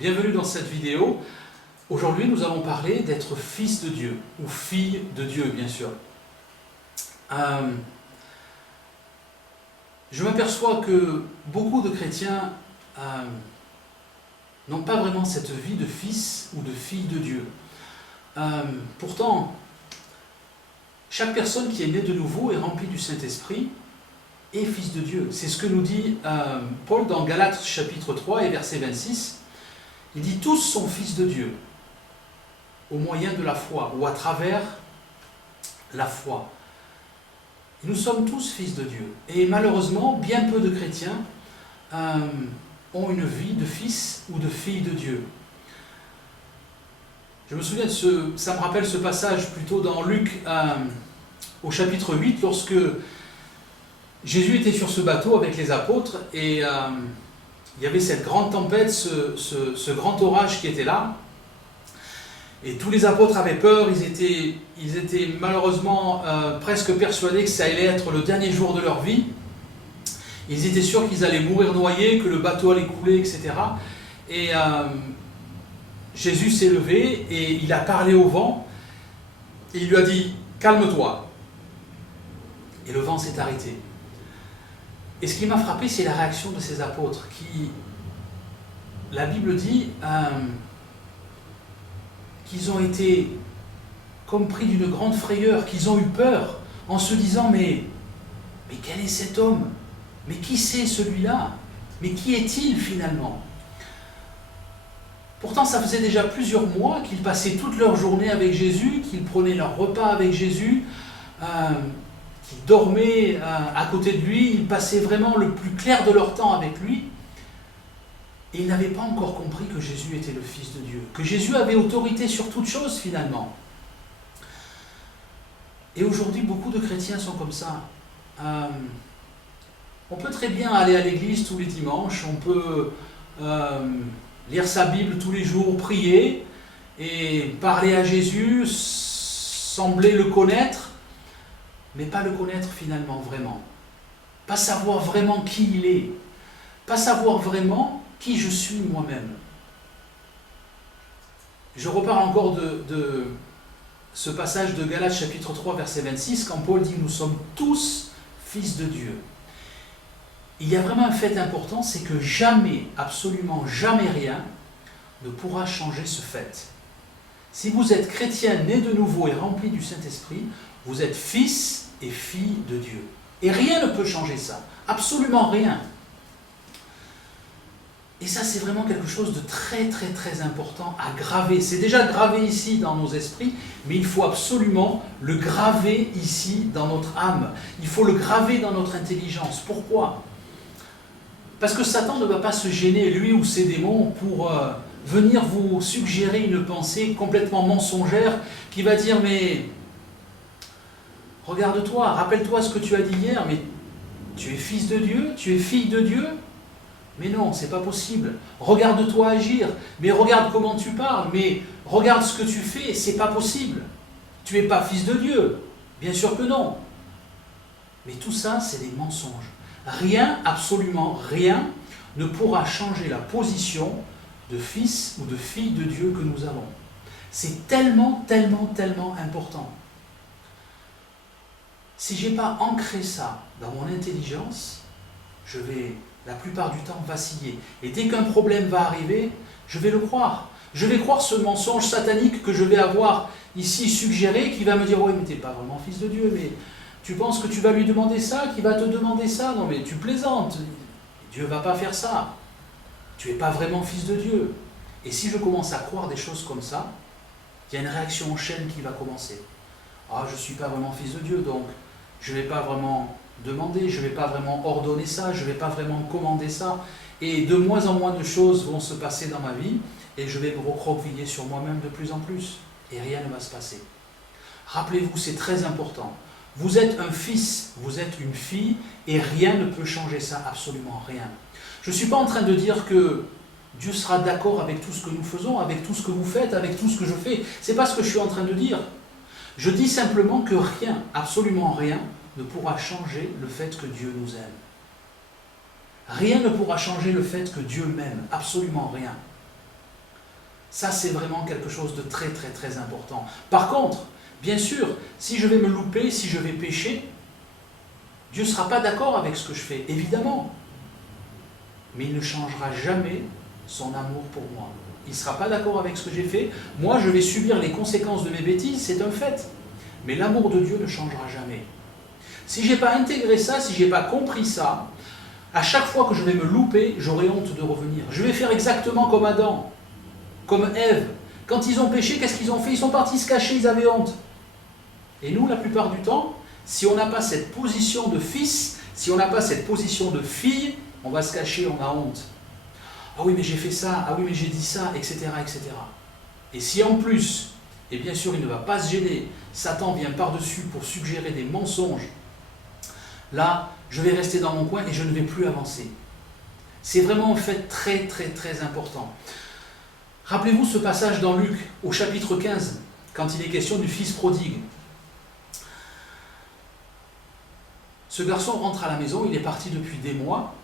bienvenue dans cette vidéo. Aujourd'hui, nous allons parler d'être fils de Dieu, ou fille de Dieu, bien sûr. Je m'aperçois que beaucoup de chrétiens n'ont pas vraiment cette vie de fils ou de fille de Dieu. Pourtant, chaque personne qui est née de nouveau est remplie du Saint-Esprit et fils de Dieu. C'est ce que nous dit Paul dans Galates chapitre 3 et verset 26. Il dit « Tous sont fils de Dieu, au moyen de la foi, ou à travers la foi. » Nous sommes tous fils de Dieu. Et malheureusement, bien peu de chrétiens ont une vie de fils ou de fille de Dieu. Je me souviens ça me rappelle ce passage plutôt dans Luc au chapitre 8, lorsque Jésus était sur ce bateau avec les apôtres et il y avait cette grande tempête, ce grand orage qui était là. Et tous les apôtres avaient peur, ils étaient malheureusement presque persuadés que ça allait être le dernier jour de leur vie. Ils étaient sûrs qu'ils allaient mourir noyés, que le bateau allait couler, etc. Et Jésus s'est levé et il a parlé au vent. Et il lui a dit « Calme-toi ». Et le vent s'est arrêté. Et ce qui m'a frappé, c'est la réaction de ces apôtres qui, la Bible dit, qu'ils ont été comme pris d'une grande frayeur, qu'ils ont eu peur en se disant « Mais quel est cet homme? Mais qui c'est celui-là? Mais qui est-il finalement ?» Pourtant, ça faisait déjà plusieurs mois qu'ils passaient toute leur journée avec Jésus, qu'ils prenaient leur repas avec Jésus, qu'ils dormaient à côté de lui, ils passaient vraiment le plus clair de leur temps avec lui. Et ils n'avaient pas encore compris que Jésus était le Fils de Dieu, que Jésus avait autorité sur toute chose finalement. Et aujourd'hui, beaucoup de chrétiens sont comme ça. On peut très bien aller à l'église tous les dimanches, on peut lire sa Bible tous les jours, prier et parler à Jésus, sembler le connaître, mais pas le connaître finalement vraiment. Pas savoir vraiment qui il est, pas savoir vraiment qui je suis moi-même. Je reparle encore de ce passage de Galates chapitre 3 verset 26, quand Paul dit « Nous sommes tous fils de Dieu ». Il y a vraiment un fait important, c'est que jamais, absolument jamais rien ne pourra changer ce fait. Si vous êtes chrétien, né de nouveau et rempli du Saint-Esprit, vous êtes fils et fille de Dieu. Et rien ne peut changer ça, absolument rien. Et ça, c'est vraiment quelque chose de très très très important à graver. C'est déjà gravé ici dans nos esprits, mais il faut absolument le graver ici dans notre âme. Il faut le graver dans notre intelligence. Pourquoi ? Parce que Satan ne va pas se gêner, lui ou ses démons, pour venir vous suggérer une pensée complètement mensongère qui va dire « Mais regarde-toi, rappelle-toi ce que tu as dit hier, mais tu es fils de Dieu, tu es fille de Dieu ?» Mais non, c'est pas possible. Regarde-toi agir, mais regarde comment tu parles, mais regarde ce que tu fais, c'est pas possible. Tu n'es pas fils de Dieu, bien sûr que non. Mais tout ça, c'est des mensonges. Rien, absolument rien, ne pourra changer la position de fils ou de fille de Dieu que nous avons. C'est tellement, tellement, tellement important. Si je n'ai pas ancré ça dans mon intelligence, je vais la plupart du temps vaciller. Et dès qu'un problème va arriver, je vais le croire. Je vais croire ce mensonge satanique que je vais avoir ici suggéré, qui va me dire « Oui, mais tu n'es pas vraiment fils de Dieu, mais tu penses que tu vas lui demander ça, qu'il va te demander ça? Non, mais tu plaisantes. Dieu ne va pas faire ça. Tu n'es pas vraiment fils de Dieu. » Et si je commence à croire des choses comme ça, il y a une réaction en chaîne qui va commencer. « Ah, je ne suis pas vraiment fils de Dieu, donc je ne vais pas vraiment demander, je ne vais pas vraiment ordonner ça, je ne vais pas vraiment commander ça. » Et de moins en moins de choses vont se passer dans ma vie, et je vais me recroqueviller sur moi-même de plus en plus. Et rien ne va se passer. Rappelez-vous, c'est très important. Vous êtes un fils, vous êtes une fille, et rien ne peut changer ça, absolument rien. Je ne suis pas en train de dire que Dieu sera d'accord avec tout ce que nous faisons, avec tout ce que vous faites, avec tout ce que je fais. Ce n'est pas ce que je suis en train de dire. Je dis simplement que rien, absolument rien, ne pourra changer le fait que Dieu nous aime. Rien ne pourra changer le fait que Dieu m'aime, absolument rien. Ça, c'est vraiment quelque chose de très très très important. Par contre, bien sûr, si je vais me louper, si je vais pécher, Dieu ne sera pas d'accord avec ce que je fais, évidemment. Mais il ne changera jamais son amour pour moi. Il ne sera pas d'accord avec ce que j'ai fait. Moi, je vais subir les conséquences de mes bêtises, c'est un fait. Mais l'amour de Dieu ne changera jamais. Si je n'ai pas intégré ça, si je n'ai pas compris ça, à chaque fois que je vais me louper, j'aurai honte de revenir. Je vais faire exactement comme Adam, comme Ève. Quand ils ont péché, qu'est-ce qu'ils ont fait? Ils sont partis se cacher, ils avaient honte. Et nous, la plupart du temps, si on n'a pas cette position de fils, si on n'a pas cette position de fille, on va se cacher, on a honte. Ah oui, mais j'ai fait ça, ah oui, mais j'ai dit ça, etc., etc. Et si en plus, et bien sûr, il ne va pas se gêner, Satan vient par-dessus pour suggérer des mensonges, là, je vais rester dans mon coin et je ne vais plus avancer. C'est vraiment un fait très, très, très important. Rappelez-vous ce passage dans Luc, au chapitre 15, quand il est question du fils prodigue. Ce garçon rentre à la maison, il est parti depuis des mois,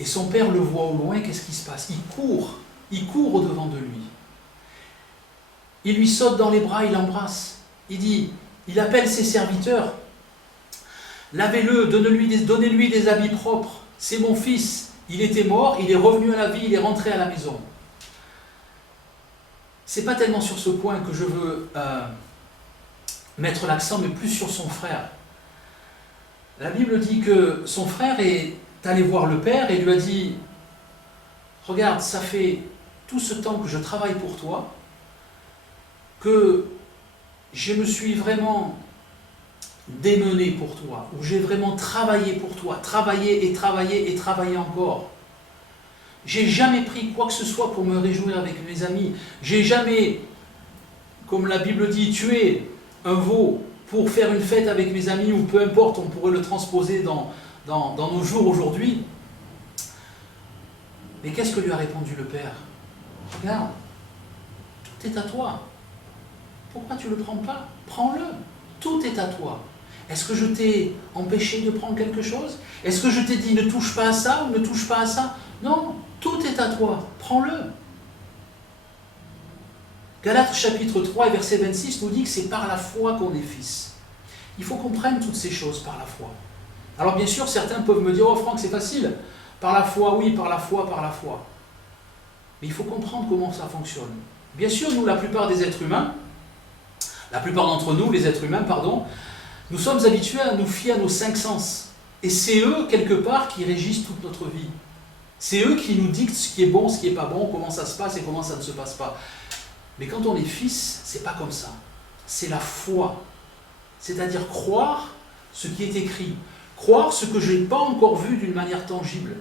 et son père le voit au loin, qu'est-ce qui se passe? Il court au-devant de lui. Il lui saute dans les bras, il l'embrasse. Il appelle ses serviteurs. Lavez-le, donnez-lui des habits propres. C'est mon fils. Il était mort, il est revenu à la vie, il est rentré à la maison. C'est pas tellement sur ce point que je veux mettre l'accent, mais plus sur son frère. La Bible dit que son frère est allé voir le père et lui a dit « Regarde, ça fait tout ce temps que je travaille pour toi, que je me suis vraiment démené pour toi, où j'ai vraiment travaillé pour toi, travaillé et travaillé et travaillé encore. J'ai jamais pris quoi que ce soit pour me réjouir avec mes amis. J'ai jamais, comme la Bible dit, tué un veau pour faire une fête avec mes amis, ou peu importe, on pourrait le transposer dans nos jours aujourd'hui. Mais qu'est-ce que lui a répondu le père? Regarde, tout est à toi. Pourquoi tu ne le prends pas? Prends-le. Tout est à toi. Est-ce que je t'ai empêché de prendre quelque chose? Est-ce que je t'ai dit ne touche pas à ça ou ne touche pas à ça? Non, tout est à toi. Prends-le. Galates chapitre 3 et verset 26 nous dit que c'est par la foi qu'on est fils. Il faut qu'on prenne toutes ces choses par la foi. Alors bien sûr, certains peuvent me dire « Oh Franck, c'est facile. Par la foi, oui, par la foi, par la foi. » Mais il faut comprendre comment ça fonctionne. Bien sûr, nous, la plupart des êtres humains, la plupart d'entre nous, les êtres humains, nous sommes habitués à nous fier à nos cinq sens. Et c'est eux, quelque part, qui régissent toute notre vie. C'est eux qui nous dictent ce qui est bon, ce qui n'est pas bon, comment ça se passe et comment ça ne se passe pas. Mais quand on est fils, c'est pas comme ça. C'est la foi. C'est-à-dire croire ce qui est écrit. Croire ce que je n'ai pas encore vu d'une manière tangible.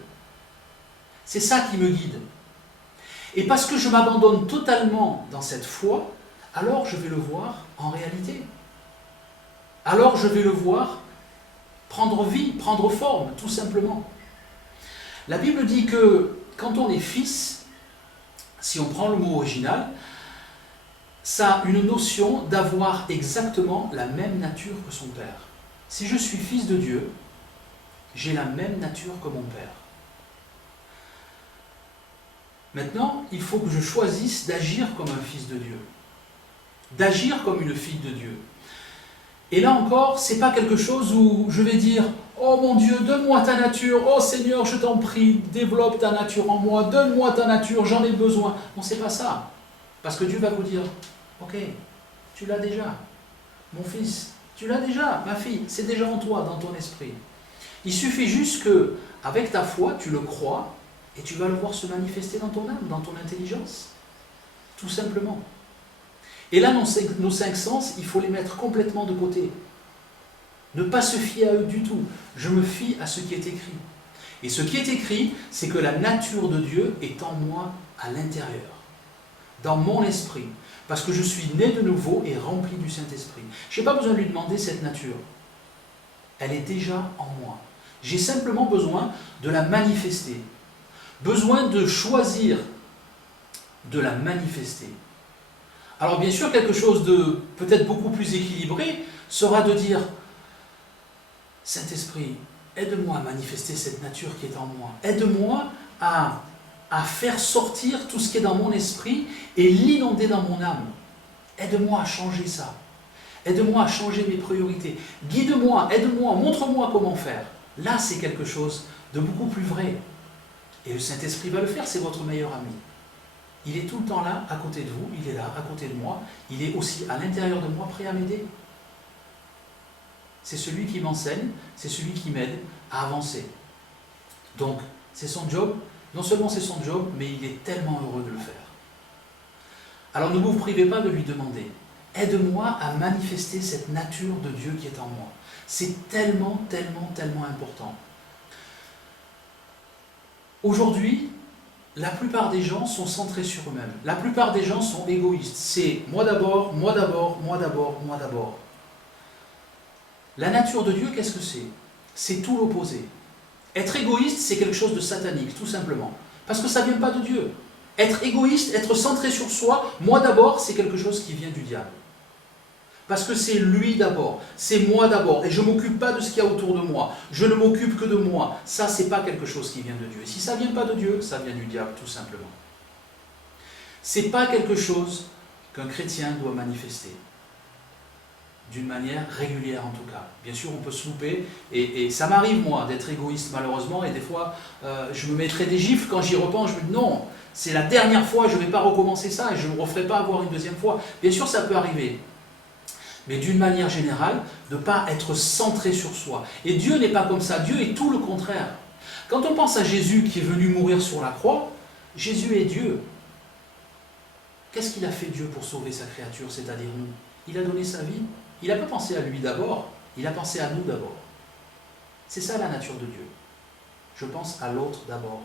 C'est ça qui me guide. Et parce que je m'abandonne totalement dans cette foi, alors je vais le voir en réalité. Alors je vais le voir prendre vie, prendre forme, tout simplement. La Bible dit que quand on est fils, si on prend le mot original, ça a une notion d'avoir exactement la même nature que son père. Si je suis fils de Dieu, j'ai la même nature que mon père. Maintenant, il faut que je choisisse d'agir comme un fils de Dieu, d'agir comme une fille de Dieu. Et là encore, ce n'est pas quelque chose où je vais dire « Oh mon Dieu, donne-moi ta nature, oh Seigneur, je t'en prie, développe ta nature en moi, donne-moi ta nature, j'en ai besoin. » Non, ce n'est pas ça. Parce que Dieu va vous dire « Ok, tu l'as déjà, mon fils, tu l'as déjà, ma fille, c'est déjà en toi, dans ton esprit. » Il suffit juste que, avec ta foi, tu le crois, et tu vas le voir se manifester dans ton âme, dans ton intelligence. Tout simplement. Et là, nos cinq sens, il faut les mettre complètement de côté. Ne pas se fier à eux du tout. Je me fie à ce qui est écrit. Et ce qui est écrit, c'est que la nature de Dieu est en moi à l'intérieur, dans mon esprit, parce que je suis né de nouveau et rempli du Saint-Esprit. Je n'ai pas besoin de lui demander cette nature. Elle est déjà en moi. J'ai simplement besoin de la manifester. Besoin de choisir de la manifester. Alors bien sûr, quelque chose de peut-être beaucoup plus équilibré sera de dire « Saint-Esprit, aide-moi à manifester cette nature qui est en moi. Aide-moi à à faire sortir tout ce qui est dans mon esprit et l'inonder dans mon âme. Aide-moi à changer ça. Aide-moi à changer mes priorités. Guide-moi, aide-moi, montre-moi comment faire. Là, c'est quelque chose de beaucoup plus vrai. Et le Saint-Esprit va le faire, c'est votre meilleur ami. Il est tout le temps là, à côté de vous, il est là, à côté de moi. Il est aussi à l'intérieur de moi, prêt à m'aider. C'est celui qui m'enseigne, c'est celui qui m'aide à avancer. Donc, c'est son job. Non seulement c'est son job, mais il est tellement heureux de le faire. Alors ne vous privez pas de lui demander. Aide-moi à manifester cette nature de Dieu qui est en moi. C'est tellement, tellement, tellement important. Aujourd'hui, la plupart des gens sont centrés sur eux-mêmes. La plupart des gens sont égoïstes. C'est moi d'abord, moi d'abord, moi d'abord, moi d'abord. La nature de Dieu, qu'est-ce que c'est? C'est tout l'opposé. Être égoïste, c'est quelque chose de satanique, tout simplement. Parce que ça ne vient pas de Dieu. Être égoïste, être centré sur soi, moi d'abord, c'est quelque chose qui vient du diable. Parce que c'est lui d'abord, c'est moi d'abord, et je ne m'occupe pas de ce qu'il y a autour de moi. Je ne m'occupe que de moi. Ça, ce n'est pas quelque chose qui vient de Dieu. Et si ça ne vient pas de Dieu, ça vient du diable, tout simplement. Ce n'est pas quelque chose qu'un chrétien doit manifester. D'une manière régulière en tout cas. Bien sûr, on peut se louper, et ça m'arrive moi d'être égoïste malheureusement, et des fois je me mettrai des gifles quand j'y repense, je me dis non, c'est la dernière fois, je ne vais pas recommencer ça, et je ne me referai pas avoir une deuxième fois. Bien sûr, ça peut arriver. Mais d'une manière générale, de ne pas être centré sur soi. Et Dieu n'est pas comme ça, Dieu est tout le contraire. Quand on pense à Jésus qui est venu mourir sur la croix, Jésus est Dieu. Qu'est-ce qu'il a fait Dieu pour sauver sa créature, c'est-à-dire nous? Il a donné sa vie. Il n'a pas pensé à lui d'abord, il a pensé à nous d'abord. C'est ça la nature de Dieu. Je pense à l'autre d'abord.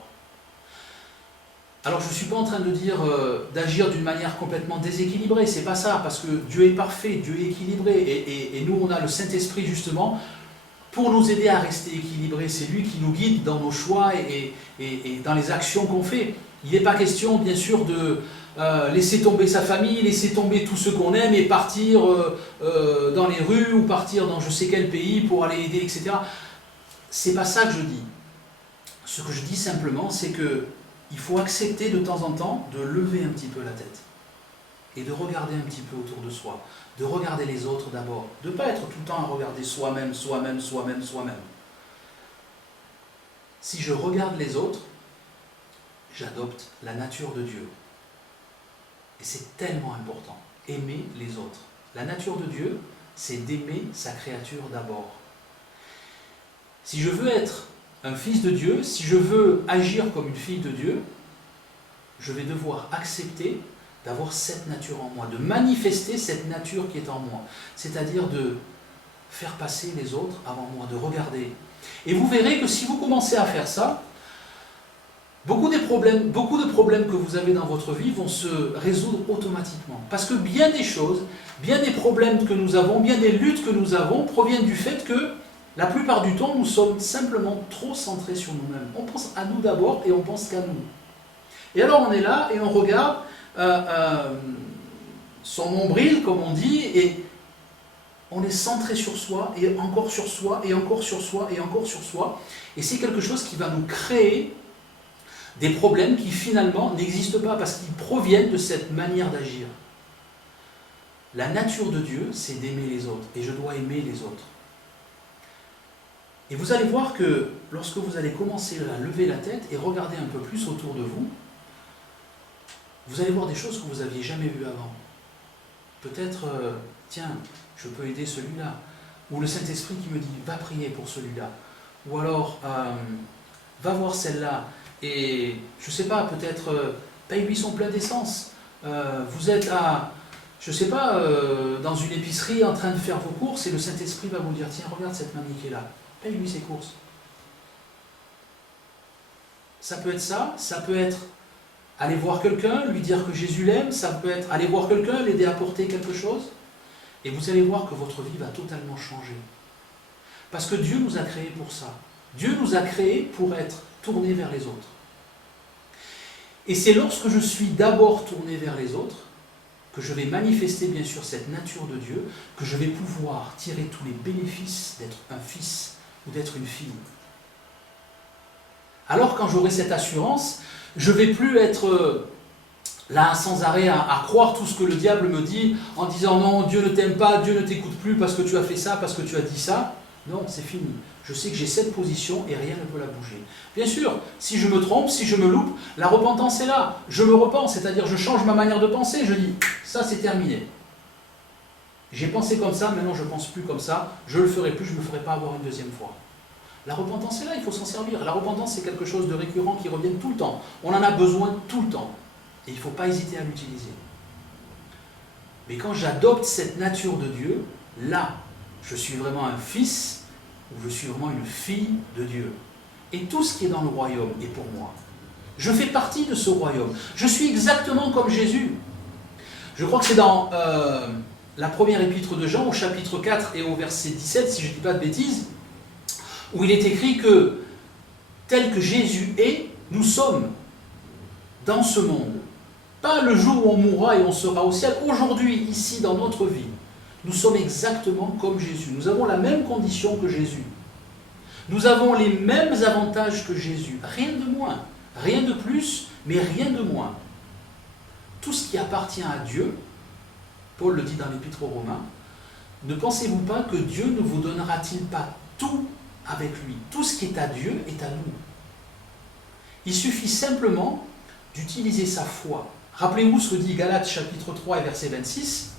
Alors je ne suis pas en train de dire d'agir d'une manière complètement déséquilibrée, c'est pas ça, parce que Dieu est parfait, Dieu est équilibré, et nous on a le Saint-Esprit justement pour nous aider à rester équilibrés. C'est lui qui nous guide dans nos choix et dans les actions qu'on fait. Il n'est pas question bien sûr de laisser tomber sa famille, laisser tomber tout ce qu'on aime et partir dans les rues ou partir dans je sais quel pays pour aller aider, etc. C'est pas ça que je dis. Ce que je dis simplement, c'est que il faut accepter de temps en temps de lever un petit peu la tête et de regarder un petit peu autour de soi, de regarder les autres d'abord, de ne pas être tout le temps à regarder soi-même, soi-même, soi-même, soi-même. Si je regarde les autres, j'adopte la nature de Dieu. Et c'est tellement important, aimer les autres. La nature de Dieu, c'est d'aimer sa créature d'abord. Si je veux être un fils de Dieu, si je veux agir comme une fille de Dieu, je vais devoir accepter d'avoir cette nature en moi, de manifester cette nature qui est en moi. C'est-à-dire de faire passer les autres avant moi, de regarder. Et vous verrez que si vous commencez à faire ça, beaucoup de problèmes que vous avez dans votre vie vont se résoudre automatiquement. Parce que bien des choses, bien des problèmes que nous avons, bien des luttes que nous avons proviennent du fait que la plupart du temps, nous sommes simplement trop centrés sur nous-mêmes. On pense à nous d'abord et on pense qu'à nous. Et alors on est là et on regarde son nombril, comme on dit, et on est centré sur soi, et encore sur soi, et encore sur soi, et encore sur soi. Et c'est quelque chose qui va nous créer des problèmes qui finalement n'existent pas, parce qu'ils proviennent de cette manière d'agir. La nature de Dieu, c'est d'aimer les autres, et je dois aimer les autres. Et vous allez voir que lorsque vous allez commencer à lever la tête et regarder un peu plus autour de vous, vous allez voir des choses que vous n'aviez jamais vues avant. Peut-être, tiens, je peux aider celui-là. Ou le Saint-Esprit qui me dit, va prier pour celui-là. Ou alors, va voir celle-là. Et, je ne sais pas, peut-être, paye-lui son plein d'essence. Vous êtes à, je ne sais pas, dans une épicerie en train de faire vos courses et le Saint-Esprit va vous dire, tiens, regarde cette mamie qui est là. Paye-lui ses courses. Ça peut être ça, ça peut être aller voir quelqu'un, lui dire que Jésus l'aime, ça peut être aller voir quelqu'un, l'aider à porter quelque chose, et vous allez voir que votre vie va totalement changer. Parce que Dieu nous a créés pour ça. Dieu nous a créés pour être tournés vers les autres. Et c'est lorsque je suis d'abord tourné vers les autres que je vais manifester bien sûr cette nature de Dieu, que je vais pouvoir tirer tous les bénéfices d'être un fils ou d'être une fille. Alors quand j'aurai cette assurance, Je ne vais plus être là sans arrêt à croire tout ce que le diable me dit en disant non, Dieu ne t'aime pas, Dieu ne t'écoute plus parce que tu as fait ça, parce que tu as dit ça. Non, c'est fini. Je sais que j'ai cette position et rien ne peut la bouger. Bien sûr, si je me trompe, si je me loupe, la repentance est là. Je me repens, c'est-à-dire je change ma manière de penser. Je dis, ça c'est terminé. J'ai pensé comme ça, maintenant je ne pense plus comme ça. Je ne le ferai plus, je ne me ferai pas avoir une deuxième fois. La repentance est là, il faut s'en servir. La repentance c'est quelque chose de récurrent qui revient tout le temps. On en a besoin tout le temps. Et il ne faut pas hésiter à l'utiliser. Mais quand j'adopte cette nature de Dieu, là, je suis vraiment un fils ou je suis vraiment une fille de Dieu. Et tout ce qui est dans le royaume est pour moi. Je fais partie de ce royaume. Je suis exactement comme Jésus. Je crois que c'est dans la première épître de Jean, au chapitre 4 et au verset 17, si je ne dis pas de bêtises, où il est écrit que tel que Jésus est, nous sommes dans ce monde. Pas le jour où on mourra et on sera au ciel. Aujourd'hui, ici, dans notre vie, nous sommes exactement comme Jésus. Nous avons la même condition que Jésus. Nous avons les mêmes avantages que Jésus. Rien de moins. Rien de plus, mais rien de moins. Tout ce qui appartient à Dieu, Paul le dit dans l'Épître aux Romains, ne pensez-vous pas que Dieu ne vous donnera-t-il pas tout avec lui? Tout ce qui est à Dieu est à nous. Il suffit simplement d'utiliser sa foi. Rappelez-vous ce que dit Galates chapitre 3 et verset 26.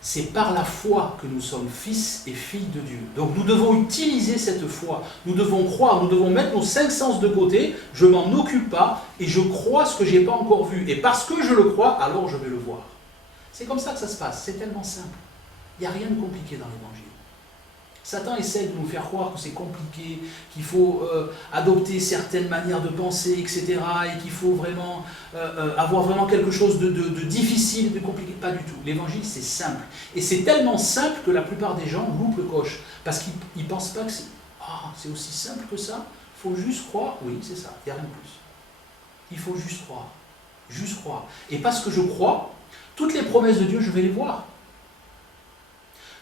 C'est par la foi que nous sommes fils et filles de Dieu. Donc nous devons utiliser cette foi. Nous devons croire, nous devons mettre nos 5 sens de côté. Je ne m'en occupe pas et je crois ce que je n'ai pas encore vu. Et parce que je le crois, alors je vais le voir. C'est comme ça que ça se passe. C'est tellement simple. Il n'y a rien de compliqué dans l'évangile. Satan essaie de nous faire croire que c'est compliqué, qu'il faut adopter certaines manières de penser, etc. Et qu'il faut vraiment avoir vraiment quelque chose de difficile, de compliqué. Pas du tout. L'évangile, c'est simple. Et c'est tellement simple que la plupart des gens loupent le coche. Parce qu'ils ne pensent pas que c'est aussi simple que ça. Il faut juste croire. Oui, c'est ça. Il n'y a rien de plus. Il faut juste croire. Juste croire. Et parce que je crois, toutes les promesses de Dieu, je vais les voir.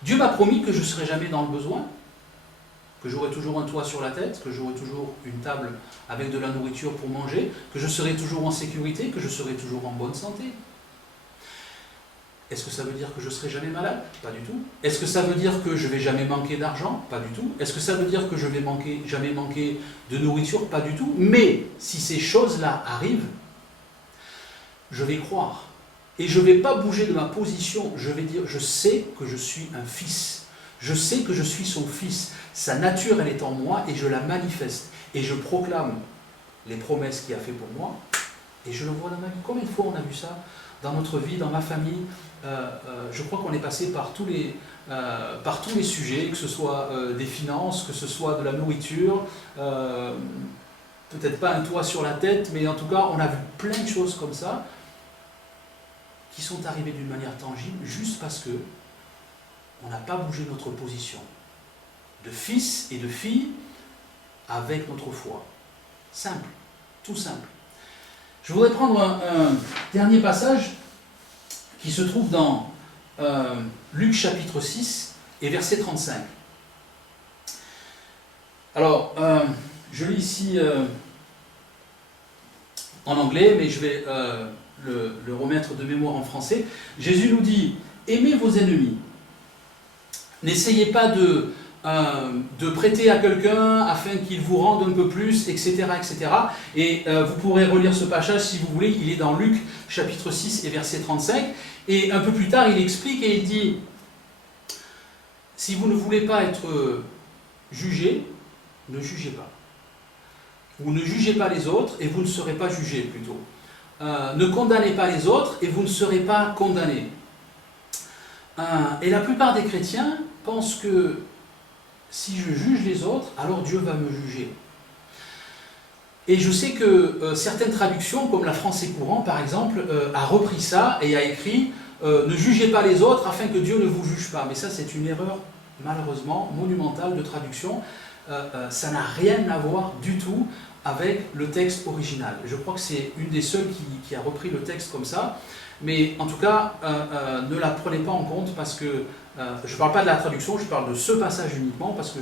Dieu m'a promis que je ne serai jamais dans le besoin, que j'aurai toujours un toit sur la tête, que j'aurai toujours une table avec de la nourriture pour manger, que je serai toujours en sécurité, que je serai toujours en bonne santé. Est-ce que ça veut dire que je ne serai jamais malade? Pas du tout. Est-ce que ça veut dire que je ne vais jamais manquer d'argent? Pas du tout. Est-ce que ça veut dire que je ne vais jamais manquer de nourriture? Pas du tout. Mais si ces choses-là arrivent, je vais croire. Et je ne vais pas bouger de ma position, je vais dire, je sais que je suis un fils. Je sais que je suis son fils. Sa nature, elle est en moi et je la manifeste. Et je proclame les promesses qu'il a fait pour moi et je le vois dans ma vie. Combien de fois on a vu ça dans notre vie, dans ma famille? Je crois qu'on est passé par tous les sujets, que ce soit des finances, que ce soit de la nourriture, peut-être pas un toit sur la tête, mais en tout cas, on a vu plein de choses comme ça qui sont arrivés d'une manière tangible juste parce que on n'a pas bougé notre position de fils et de fille avec notre foi. Simple, tout simple. Je voudrais prendre un dernier passage qui se trouve dans Luc chapitre 6 et verset 35. Alors, je lis ici en anglais, mais je vais le remettre de mémoire en français. Jésus nous dit, aimez vos ennemis. N'essayez pas de prêter à quelqu'un afin qu'il vous rende un peu plus, etc. etc. Et vous pourrez relire ce passage si vous voulez, il est dans Luc chapitre 6 et verset 35. Et un peu plus tard, il explique et il dit, si vous ne voulez pas être jugé, ne jugez pas. Vous ne jugez pas les autres et vous ne serez pas jugés plutôt. Ne condamnez pas les autres et vous ne serez pas condamnés. Et la plupart des chrétiens pensent que si je juge les autres, alors Dieu va me juger. Et je sais que certaines traductions, comme la Français courant par exemple, a repris ça et a écrit « Ne jugez pas les autres afin que Dieu ne vous juge pas ». Mais ça c'est une erreur malheureusement monumentale de traduction. Ça n'a rien à voir du tout avec le texte original. Je crois que c'est une des seules qui a repris le texte comme ça, mais en tout cas, ne la prenez pas en compte parce que, je ne parle pas de la traduction, je parle de ce passage uniquement, parce que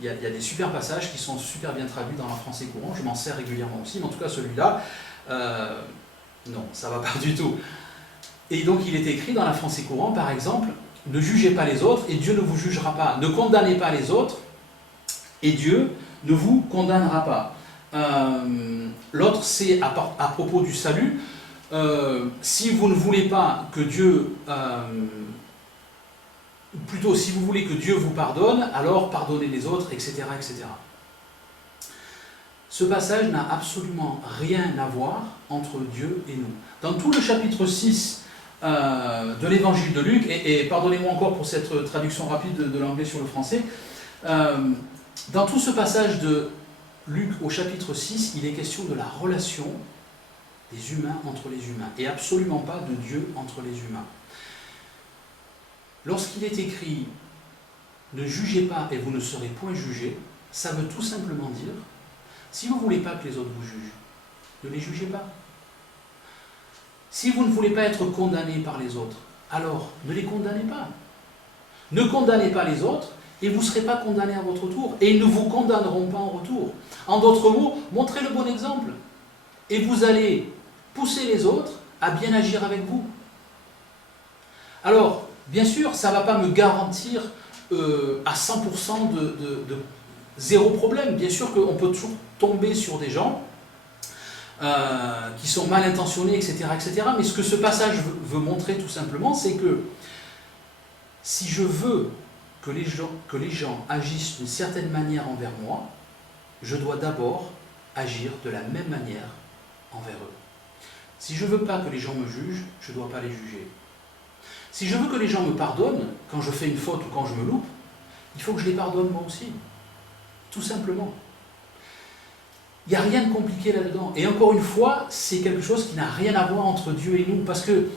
il y a des super passages qui sont super bien traduits dans la français courant, je m'en sers régulièrement aussi, mais en tout cas celui-là, non, ça ne va pas du tout. Et donc il est écrit dans la français courant, par exemple, ne jugez pas les autres et Dieu ne vous jugera pas. Ne condamnez pas les autres et Dieu ne vous condamnera pas. L'autre, c'est à propos du salut. Si vous ne voulez pas que Dieu... plutôt, si vous voulez que Dieu vous pardonne, alors pardonnez les autres, etc., etc. Ce passage n'a absolument rien à voir entre Dieu et nous. Dans tout le chapitre 6 de l'évangile de Luc, et pardonnez-moi encore pour cette traduction rapide de l'anglais sur le français, dans tout ce passage de Luc au chapitre 6, il est question de la relation des humains entre les humains, et absolument pas de Dieu entre les humains. Lorsqu'il est écrit « Ne jugez pas et vous ne serez point jugés », ça veut tout simplement dire « Si vous ne voulez pas que les autres vous jugent, ne les jugez pas. Si vous ne voulez pas être condamné par les autres, alors ne les condamnez pas. Ne condamnez pas les autres et vous ne serez pas condamné à votre tour. Et ils ne vous condamneront pas en retour. En d'autres mots, montrez le bon exemple. Et vous allez pousser les autres à bien agir avec vous. Alors, bien sûr, ça ne va pas me garantir à 100% de zéro problème. Bien sûr qu'on peut toujours tomber sur des gens qui sont mal intentionnés, etc., etc. Mais ce que ce passage veut montrer tout simplement, c'est que si je veux que les gens agissent d'une certaine manière envers moi, je dois d'abord agir de la même manière envers eux. Si je ne veux pas que les gens me jugent, je ne dois pas les juger. Si je veux que les gens me pardonnent, quand je fais une faute ou quand je me loupe, il faut que je les pardonne moi aussi. Tout simplement. Il n'y a rien de compliqué là-dedans. Et encore une fois, c'est quelque chose qui n'a rien à voir entre Dieu et nous, parce que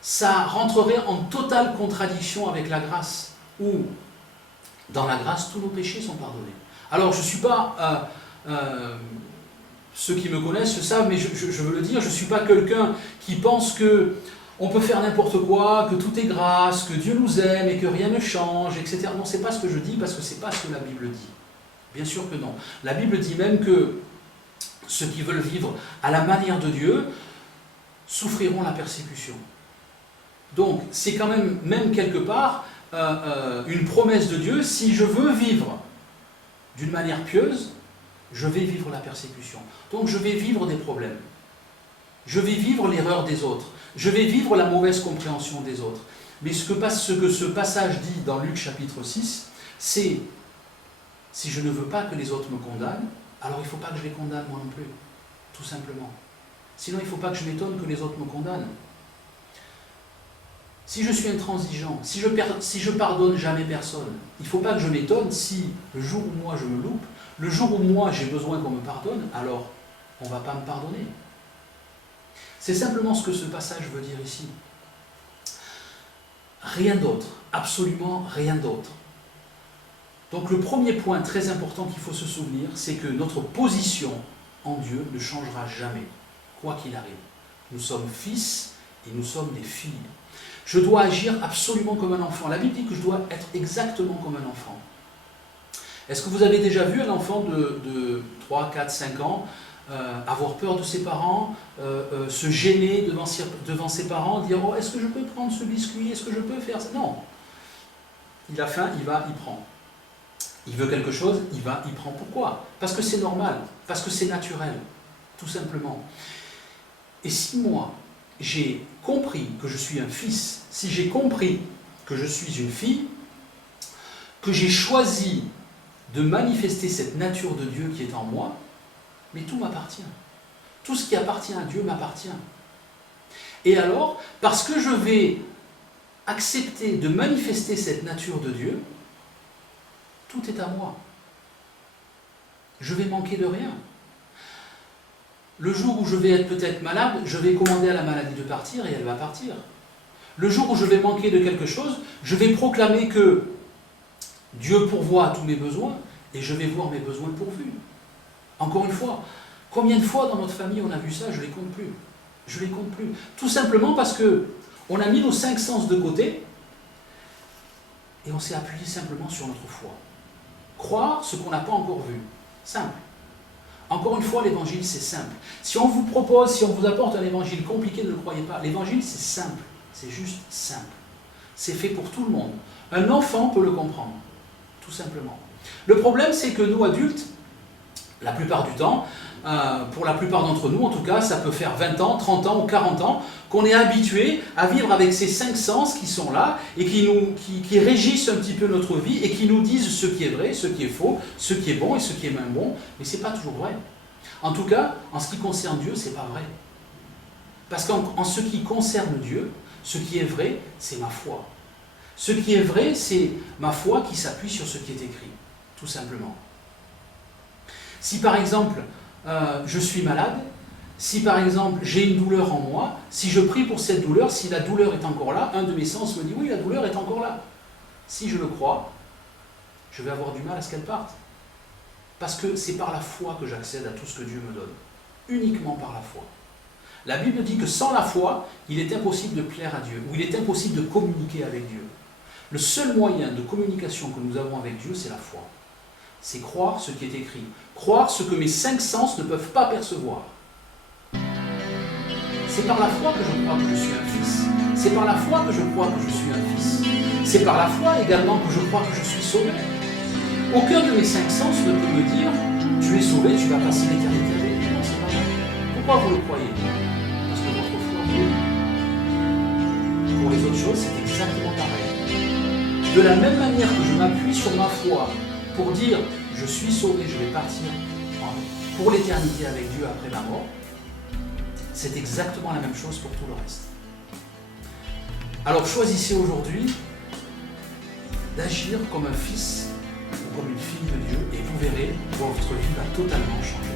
ça rentrerait en totale contradiction avec la grâce, où, dans la grâce, tous nos péchés sont pardonnés. Alors, je ne suis pas... ceux qui me connaissent le savent, mais je veux le dire, je ne suis pas quelqu'un qui pense que on peut faire n'importe quoi, que tout est grâce, que Dieu nous aime et que rien ne change, etc. Non, ce n'est pas ce que je dis, parce que ce n'est pas ce que la Bible dit. Bien sûr que non. La Bible dit même que ceux qui veulent vivre à la manière de Dieu souffriront la persécution. Donc, c'est quand même quelque part une promesse de Dieu. Si je veux vivre d'une manière pieuse, je vais vivre la persécution. Donc, je vais vivre des problèmes. Je vais vivre l'erreur des autres. Je vais vivre la mauvaise compréhension des autres. Mais ce que ce passage dit dans Luc chapitre 6, c'est si je ne veux pas que les autres me condamnent, alors il ne faut pas que je les condamne moi non plus, tout simplement. Sinon, il ne faut pas que je m'étonne que les autres me condamnent. Si je suis intransigeant, si je pardonne jamais personne, il ne faut pas que je m'étonne si le jour où moi je me loupe, le jour où moi j'ai besoin qu'on me pardonne, alors on ne va pas me pardonner. C'est simplement ce que ce passage veut dire ici. Rien d'autre, absolument rien d'autre. Donc le premier point très important qu'il faut se souvenir, c'est que notre position en Dieu ne changera jamais, quoi qu'il arrive. Nous sommes fils et nous sommes des filles. Je dois agir absolument comme un enfant. La Bible dit que je dois être exactement comme un enfant. Est-ce que vous avez déjà vu un enfant de 3, 4, 5 ans avoir peur de ses parents, se gêner devant ses parents, dire « Oh, est-ce que je peux prendre ce biscuit? Est-ce que je peux faire ça ?» Non. Il a faim, il va, il prend. Il veut quelque chose, il va, il prend. Pourquoi? Parce que c'est normal, parce que c'est naturel, tout simplement. Et si moi, j'ai compris que je suis un fils, si j'ai compris que je suis une fille, que j'ai choisi de manifester cette nature de Dieu qui est en moi, mais tout m'appartient. Tout ce qui appartient à Dieu m'appartient. Et alors, parce que je vais accepter de manifester cette nature de Dieu, tout est à moi. Je vais manquer de rien. Le jour où je vais être peut-être malade, je vais commander à la maladie de partir et elle va partir. Le jour où je vais manquer de quelque chose, je vais proclamer que Dieu pourvoit à tous mes besoins et je vais voir mes besoins pourvus. Encore une fois, combien de fois dans notre famille on a vu ça? Je ne les compte plus. Je ne les compte plus. Tout simplement parce qu'on a mis nos 5 sens de côté et on s'est appuyé simplement sur notre foi. Croire ce qu'on n'a pas encore vu. Simple. Encore une fois, l'évangile, c'est simple. Si on vous propose, si on vous apporte un évangile compliqué, ne le croyez pas. L'évangile, c'est simple. C'est juste simple. C'est fait pour tout le monde. Un enfant peut le comprendre. Tout simplement. Le problème, c'est que nous, adultes, la plupart du temps, pour la plupart d'entre nous, en tout cas, ça peut faire 20 ans, 30 ans ou 40 ans qu'on est habitué à vivre avec ces 5 sens qui sont là et qui régissent un petit peu notre vie et qui nous disent ce qui est vrai, ce qui est faux, ce qui est bon et ce qui est moins bon. Mais ce n'est pas toujours vrai. En tout cas, en ce qui concerne Dieu, ce n'est pas vrai. Parce qu'en ce qui concerne Dieu, ce qui est vrai, c'est ma foi. Ce qui est vrai, c'est ma foi qui s'appuie sur ce qui est écrit, tout simplement. Si par exemple, je suis malade, si par exemple j'ai une douleur en moi, si je prie pour cette douleur, si la douleur est encore là, un de mes sens me dit oui, la douleur est encore là. Si je le crois, je vais avoir du mal à ce qu'elle parte. Parce que c'est par la foi que j'accède à tout ce que Dieu me donne. Uniquement par la foi. La Bible dit que sans la foi, il est impossible de plaire à Dieu, ou il est impossible de communiquer avec Dieu. Le seul moyen de communication que nous avons avec Dieu, c'est la foi. C'est croire ce qui est écrit. Croire ce que mes 5 sens ne peuvent pas percevoir. C'est par la foi que je crois que je suis un fils. C'est par la foi que je crois que je suis un fils. C'est par la foi également que je crois que je suis sauvé. Aucun de mes 5 sens ne peut me dire « Tu es sauvé, tu vas passer l'éternité avec Dieu ». Non, c'est pas vrai. Pourquoi vous le croyez? Parce que votre foi en Dieu. Pour les autres choses, c'est exactement pareil. De la même manière que je m'appuie sur ma foi pour dire « Je suis sauvé, je vais partir pour l'éternité avec Dieu après ma mort », c'est exactement la même chose pour tout le reste. Alors choisissez aujourd'hui d'agir comme un fils ou comme une fille de Dieu et vous verrez, votre vie va totalement changer.